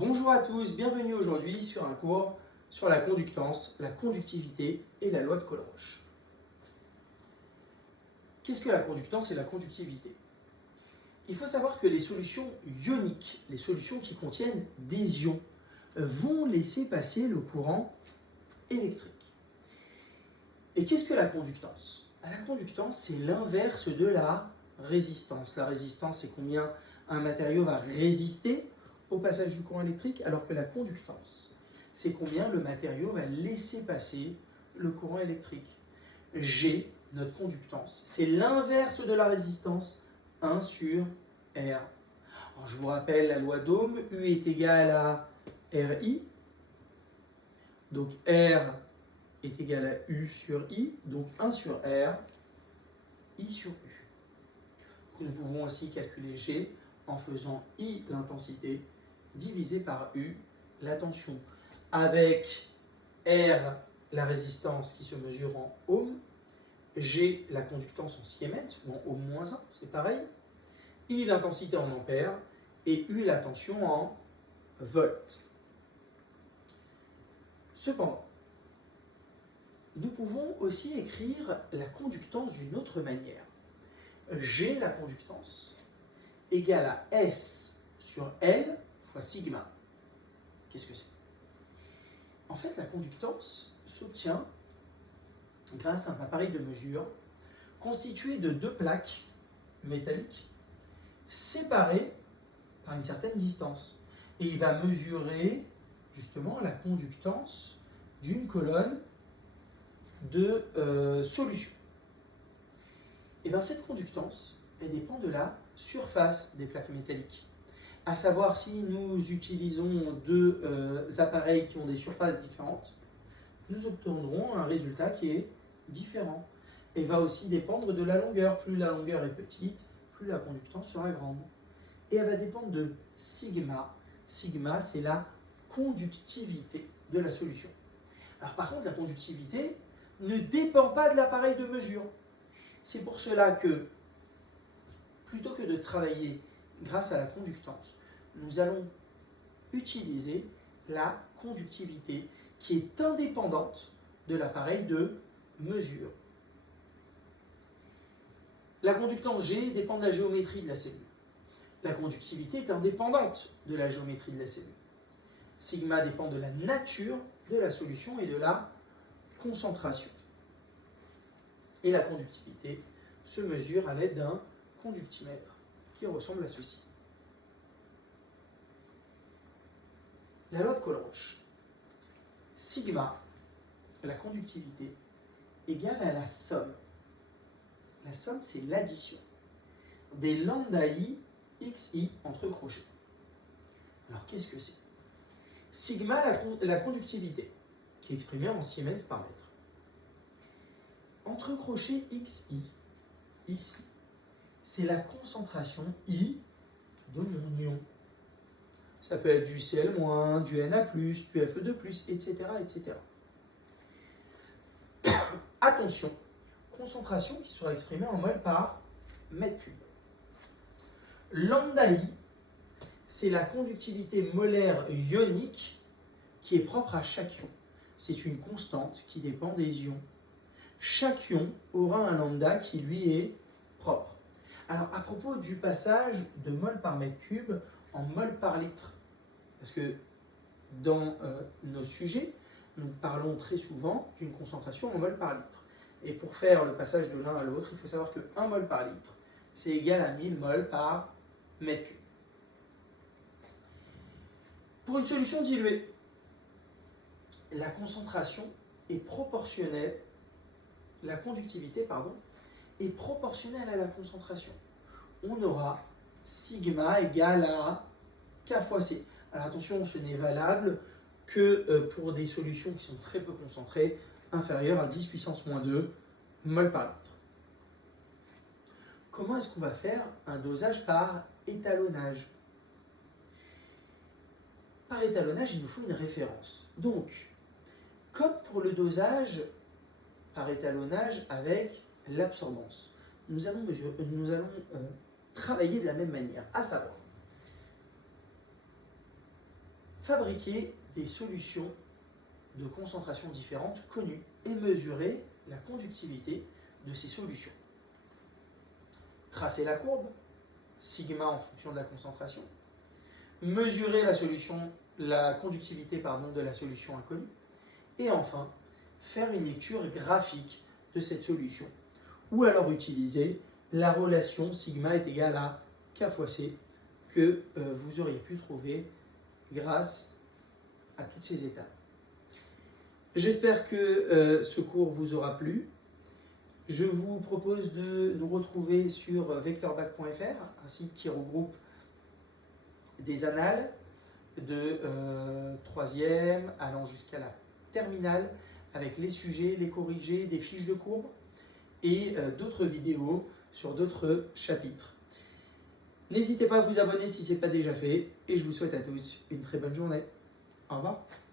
Bonjour à tous, bienvenue aujourd'hui sur un cours sur la conductance, la conductivité et la loi de Collange. Qu'est-ce que la conductance et la conductivité? Il faut savoir que les solutions ioniques, les solutions qui contiennent des ions, vont laisser passer le courant électrique. Et qu'est-ce que la conductance? La conductance, c'est l'inverse de la résistance. La résistance, c'est combien un matériau va résister au passage du courant électrique, alors que la conductance, c'est combien le matériau va laisser passer le courant électrique. G, notre conductance, c'est l'inverse de la résistance, 1 sur R. Alors, je vous rappelle la loi d'Ohm, U est égal à RI, donc R est égal à U sur I, donc 1 sur R, I sur U. Nous pouvons aussi calculer G en faisant I l'intensité divisé par U la tension. Avec R la résistance qui se mesure en ohm, G la conductance en siemens ou en ohm-1, c'est pareil, I l'intensité en ampères et U la tension en volts. Cependant, nous pouvons aussi écrire la conductance d'une autre manière. G, la conductance, égale à S sur L fois sigma. Qu'est-ce que c'est? En fait, la conductance s'obtient grâce à un appareil de mesure constitué de deux plaques métalliques séparées par une certaine distance. Et il va mesurer justement la conductance d'une colonne de solution. Et bien cette conductance, elle dépend de la surface des plaques métalliques. À savoir, si nous utilisons deux appareils qui ont des surfaces différentes, nous obtiendrons un résultat qui est différent. Et va aussi dépendre de la longueur. Plus la longueur est petite, plus la conductance sera grande. Et elle va dépendre de sigma. Sigma, c'est la conductivité de la solution. Alors par contre, la conductivité ne dépend pas de l'appareil de mesure. C'est pour cela que, plutôt que de travailler grâce à la conductance, nous allons utiliser la conductivité qui est indépendante de l'appareil de mesure. La conductance G dépend de la géométrie de la cellule. La conductivité est indépendante de la géométrie de la cellule. Sigma dépend de la nature de la solution et de la concentration. Et la conductivité se mesure à l'aide d'un conductimètre qui ressemble à ceci. La loi de Collange. Sigma, la conductivité, égale à la somme. La somme, c'est l'addition des lambda i, xi entre crochets. Alors, qu'est-ce que c'est? Sigma, la conductivité, qui est exprimée en siemens par mètre. Entre crochets xi, ici, c'est la concentration I de mon ion. Ça peut être du Cl-, du Na+, du Fe2+, etc., etc. Attention, concentration qui sera exprimée en mol par mètre cube. Lambda I, c'est la conductivité molaire ionique qui est propre à chaque ion. C'est une constante qui dépend des ions. Chaque ion aura un lambda qui lui est propre. Alors, à propos du passage de mol par mètre cube en mol par litre, parce que dans nos sujets, nous parlons très souvent d'une concentration en mol par litre. Et pour faire le passage de l'un à l'autre, il faut savoir que 1 mol par litre, c'est égal à 1000 mol par mètre cube. Pour une solution diluée, la concentration est proportionnelle, la conductivité, est proportionnelle à la concentration. On aura sigma égale à K fois C. Alors attention, ce n'est valable que pour des solutions qui sont très peu concentrées, inférieures à 10 puissance moins 2 mol par litre. Comment est-ce qu'on va faire un dosage par étalonnage? Par étalonnage, il nous faut une référence. Donc, comme pour le dosage par étalonnage avec l'absorbance, nous allons travailler de la même manière, à savoir, fabriquer des solutions de concentration différentes connues et mesurer la conductivité de ces solutions. Tracer la courbe, sigma en fonction de la concentration, mesurer la conductivité de la solution inconnue, et enfin, faire une lecture graphique de cette solution, ou alors utiliser la relation sigma est égal à K fois C que vous auriez pu trouver grâce à toutes ces étapes. J'espère que ce cours vous aura plu. Je vous propose de nous retrouver sur vectorbac.fr, un site qui regroupe des annales de 3e allant jusqu'à la terminale avec les sujets, les corrigés, des fiches de cours et d'autres vidéos sur d'autres chapitres. N'hésitez pas à vous abonner si ce n'est pas déjà fait et je vous souhaite à tous une très bonne journée. Au revoir.